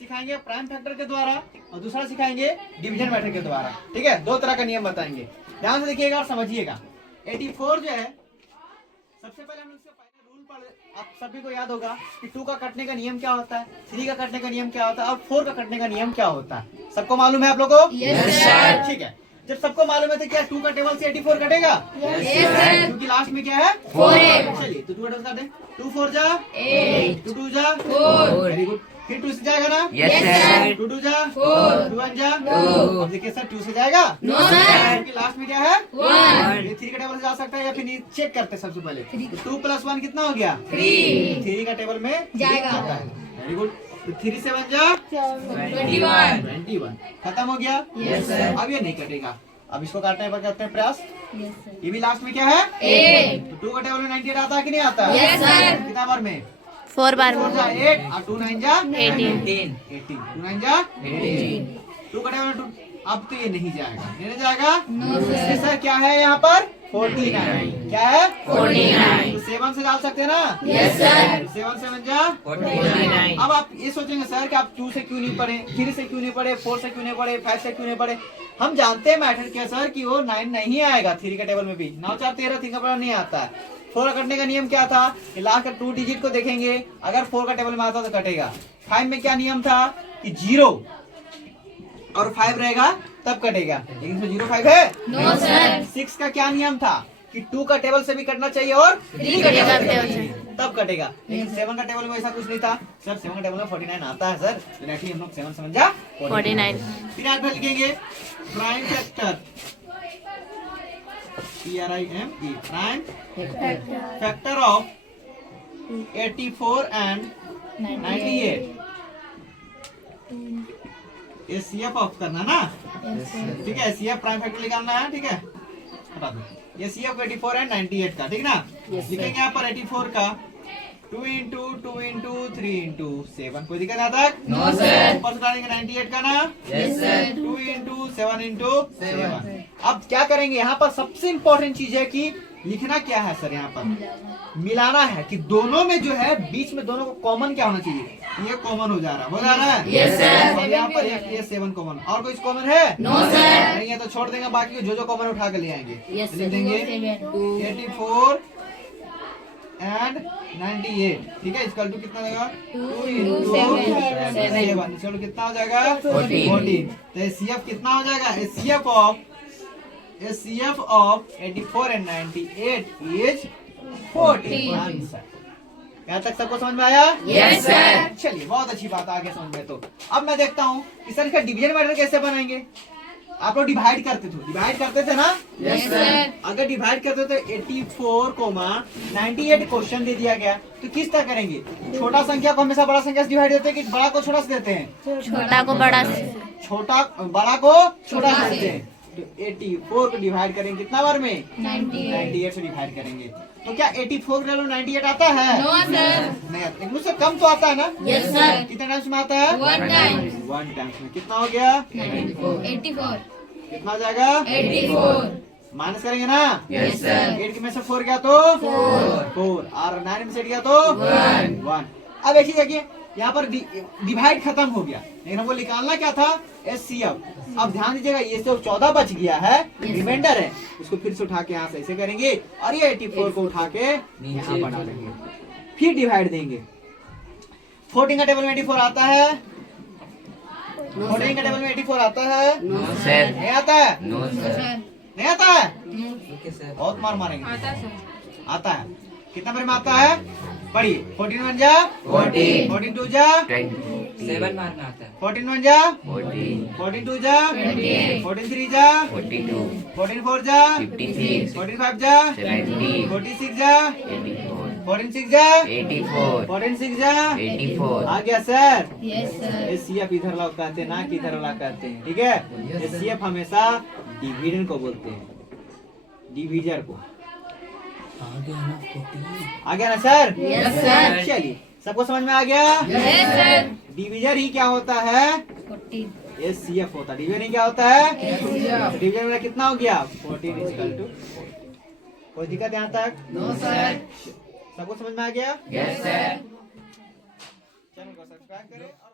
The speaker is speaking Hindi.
सिखाएंगे प्राइम फैक्टर के द्वारा और दूसरा सिखाएंगे डिवीजन मेथड के द्वारा। ठीक है, दो तरह का नियम बताएंगे, ध्यान से देखिएगा और समझिएगा। 84 जो है, सबसे पहले हम इसका पहले रूल पढ़, आप सभी को याद होगा कि 2 का कटने का नियम क्या होता है, 3 का कटने का नियम क्या होता है और 4 का कटने का नियम क्या होता है। सबको मालूम है आप लोगों को? Yes, sir. ठीक है, जब सबको मालूम है तो क्या 2 का टेबल से 84 कटेगा? Yes, sir. क्योंकि लास्ट में क्या है? 4 है। चलिए तो 2 का टेबल कर दें। 2 4 जा 8, 2 2 जा 4, वेरी गुड। फिर 2 से जाएगा ना? Yes, sir. 2 2 जा 4, 2 1 जा 2। अब देखिए सर 2 से जाएगा? No, sir. क्योंकि लास्ट में क्या है? 1, ये 3 का टेबल से जा सकता है या फिर चेक करते हैं सबसे पहले। 2 + 1 कितना हो गया? 3 3 का टेबल में जाएगा। Very good. तो 3 से 1 जा 21, 21 खत्म हो गया। Yes, sir. अब ये नहीं कटेगा, अब इसको काटने पर करते हैं प्रयास। Yes, sir. ये भी लास्ट में क्या है? 8, तो 2 का टेबल में 98 आता है कि नहीं आता? Yes, sir. कितना बार में? 4 बार 4 जा 8 और 2 9 जा 18 18 2 9 जा 18, 2 का टेबल में 2। अब तो ये नहीं जाएगा, ये नहीं जाएगा। No, sir. इसमें सर क्या है यहाँ पर? 49 क्या है? 49, तो 7 से डाल सकते हैं ना? Yes, sir. 7 7 जा 49, अब आप ये सोचेंगे सर कि आप 2 से क्यों नहीं पढ़े, 3 से क्यों नहीं पढ़े, 4 से क्यों नहीं पढ़े, 5 से क्यों नहीं पढ़े। हम जानते हैं मैथड क्या सर कि वो 9 नहीं आएगा 3 के टेबल में भी। 9 4 13 3 का टेबल नहीं आता है। 4 कटने का नियम क्या था कि लास्ट का 2 डिजिट को देखेंगे, अगर 4 का टेबल में आता तो कटेगा। 5 में क्या नियम था कि 0 और 5 रहेगा तब कटेगा, लेकिन इसमें 0 5 है। No, sir. 6 का क्या नियम था कि 2 का टेबल से भी कटना चाहिए और 3 का टेबल से भी। तब कटेगा, लेकिन 7 का टेबल में ऐसा कुछ नहीं था सर। 7 का टेबल में 49 आता है सर, डायरेक्टली हम लोग 7 समझा 49 फिर यहाँ पर लिखेंगे prime factor PRIME prime factor of 84 and 98। ये CF ऑफ करना ना, Yes, sir. ठीक है। CF प्राइम फैक्टर निकालना है, ठीक है, हटा दो। ये CF 84 एंड 98 का, ठीक ना। लिखेंगे यहाँ पर 84 का 2 into 2 into 3 into 7, कोई दिक्कत यहाँ तक? No, sir. ऊपर से डालेंगे 98 का ना। Yes, sir. 2 into 7 into 7। अब क्या करेंगे यहाँ पर? सबसे इम्पोर्टेंट चीज है कि लिखना क्या है सर, यहाँ पर मिलाना है कि दोनों में जो है बीच में दोनों को कॉमन क्या होना चाहिए। ये कॉमन हो जा रहा है, Yes, sir. अब यहाँ पर ये 7 कॉमन, और कोई कॉमन है? No, sir. नहीं है तो छोड़ देंगे, बाकी को जो कॉमन उठा के ले आएंगे। Yes, लिख sir. देंगे 7, 84 एंड 98, ठीक है। इसका टू कितना देगा? 2 into 7, चलो कितना हो जाएगा? 14। तो CF कितना हो जाएगा? CF of 84 and 98 is 14 answer. यहाँ तक सबको समझ में आया? Yes, sir. चलिए बहुत अच्छी बात, आगे समझ में। तो अब मैं देखता हूँ कि सर इसका डिवीजन मेथड कैसे बनाएंगे। आप लोग डिवाइड करते थे ना? Yes, sir. अगर डिवाइड करते तो 84, 98 क्वेश्चन दे दिया गया तो किस तरह करेंगे? छोटा संख्या को हमेशा बड़ा संख्या से डिवाइड देते हैं कि बड़ा को छोटा से देते हैं? छोटा को बड़ा से छोटा बड़ा को छोटा से देते हैं। तो 84 को डिवाइड करेंगे कितना बार में? 98 से डिवाइड करेंगे। तो क्या 84 के 98 आता है? No, sir. नहीं आता, लेकिन उससे कम तो आता है ना? Yes, sir. कितने टाइम्स में आता है? 1 times. 1 टाइम्स में। कितना हो गया? 84, कितना हो जाएगा? 84. माइनस करेंगे ना? Yes, sir. 8 में से 4 गया तो 4 और 9 में से 8 गया तो 1। अब देखिए यहाँ पर डिवाइड खत्म हो गया, लेकिन हमको निकालना क्या था? SCF। अब ध्यान दीजिएगा, ये तो 14 बच गया है, रिमाइंडर है, उसको फिर से उठा के यहाँ से ऐसे करेंगे और ये 84 को उठा के यहाँ बढ़ा देंगे, फिर डिवाइड देंगे। 14 का टेबल में 84 आता है? 14 का टेबल में 84 आता है? No, sir. नहीं आता है? No, sir. नहीं आता है? Okay, sir. बहुत मार मारेंगे। आता सर. आता है। कितना बार में आता है? पढ़िए। 14 1 जा 14, 14 2 जा 7 मारना आता है. 14 1 जा 14, 14 2 जा 28, 14 3 जा 42, 14 4 जा 56, 14 5 जा 70, 46 जा 84, 14 6 जा 84, 14 6 जा 84. आ गया सर। Yes, sir. ये CF इधर ला कहते हैं ना कि इधर ला कहते हैं, ठीक है। ये CF हमेशा डिवीजन को बोलते हैं, डिवीजर को। आ गया ना सर? Yes, sir. चलिए सबको समझ में आ गया? Yes, sir. डिवीजर ही क्या होता है? 14. ये CF होता है। डिवीजन ही क्या होता है? SCF. डिवीजन में कितना हो गया? 14 इक्वल टू। कोई दिक्कत यहाँ तक? No, sir. सबको समझ में आ गया? Yes, sir. चैनल को सब्सक्राइब करें और